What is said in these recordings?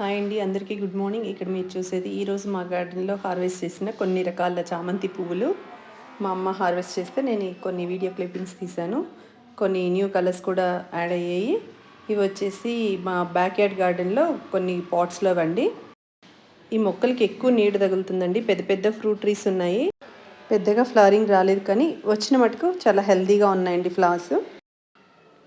Hi అండి అందరికీ good morning. ఇక్కడ మీరు చూసేది ఈరోజు మా గార్డెన్లో హార్వెస్ట్ చేసిన కొన్ని రకాల చామంతి పువ్వులు. మా అమ్మ హార్వెస్ట్ చేస్తే నేను కొన్ని వీడియో క్లిప్పింగ్స్ తీశాను. కొన్ని న్యూ కలర్స్ కూడా యాడ్ అయ్యాయి. ఇవి వచ్చేసి మా బ్యాక్ యార్డ్ గార్డెన్లో కొన్ని పాట్స్లో వండి ఈ మొక్కలకి ఎక్కువ నీడ తగులుతుందండి. పెద్ద పెద్ద ఫ్రూట్ ట్రీస్ ఉన్నాయి. పెద్దగా ఫ్లవరింగ్ రాలేదు కానీ వచ్చిన మటుకు చాలా హెల్తీగా ఉన్నాయండి ఫ్లవర్స్.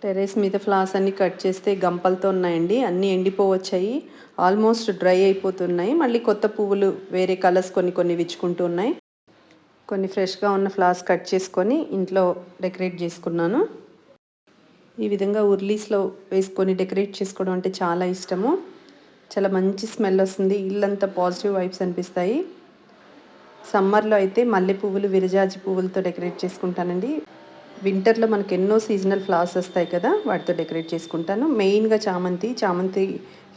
టెర్రస్ మీద ఫ్లవర్స్ అన్ని కట్ చేస్తే గంపలతో ఉన్నాయండి. అన్నీ ఎండిపోవచ్చాయి. ఆల్మోస్ట్ డ్రై అయిపోతున్నాయి. మళ్ళీ కొత్త పువ్వులు వేరే కలర్స్ కొన్ని కొన్ని విచ్చుకుంటూ ఉన్నాయి. కొన్ని ఫ్రెష్గా ఉన్న ఫ్లవర్స్ కట్ చేసుకొని ఇంట్లో డెకరేట్ చేసుకున్నాను. ఈ విధంగా ఉర్లీస్లో వేసుకొని డెకరేట్ చేసుకోవడం అంటే చాలా ఇష్టము. చాలా మంచి స్మెల్ వస్తుంది. ఇల్లంతా పాజిటివ్ వైబ్స్ అనిపిస్తాయి. సమ్మర్లో అయితే మల్లె పువ్వులు విరజాజి పువ్వులతో డెకరేట్ చేసుకుంటానండి. వింటర్లో మనకు ఎన్నో సీజనల్ ఫ్లవర్స్ వస్తాయి కదా వాటితో డెకరేట్ చేసుకుంటాను. మెయిన్గా చామంతి చామంతి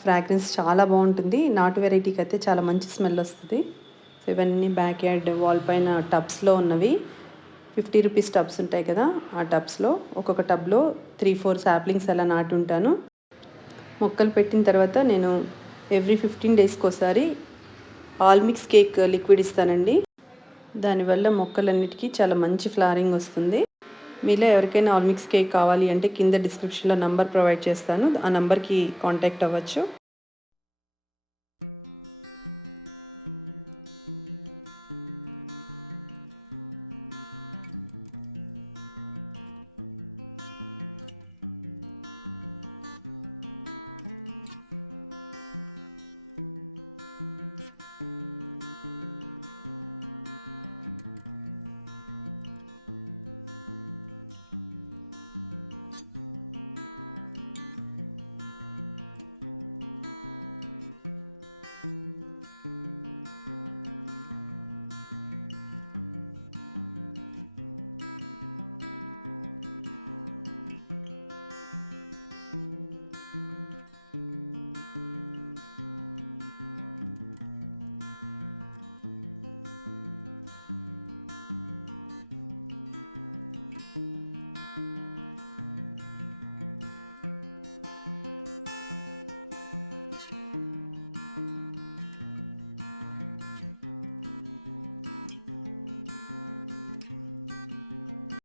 ఫ్రాగ్రెన్స్ చాలా బాగుంటుంది. నాటు వెరైటీకి అయితే చాలా మంచి స్మెల్ వస్తుంది. సో ఇవన్నీ బ్యాక్ యార్డ్ వాల్ పైన టబ్స్లో ఉన్నవి. ఫిఫ్టీ రూపీస్ టబ్స్ ఉంటాయి కదా ఆ టబ్స్లో. ఒక్కొక్క టబ్లో త్రీ ఫోర్ సాప్లింగ్స్ అలా నాటి ఉంటాను. మొక్కలు పెట్టిన తర్వాత నేను ఎవ్రీ ఫిఫ్టీన్ డేస్కి ఒకసారి ఆల్మిక్స్ కేక్ లిక్విడ్ ఇస్తానండి. దానివల్ల మొక్కలన్నిటికీ చాలా మంచి ఫ్లారింగ్ వస్తుంది. మీలో ఎవరికైనా ఆల్మిక్స్ కేక్ కావాలి అంటే కింద డిస్క్రిప్షన్లో నంబర్ ప్రొవైడ్ చేస్తాను. ఆ నంబర్కి కాంటాక్ట్ అవ్వచ్చు.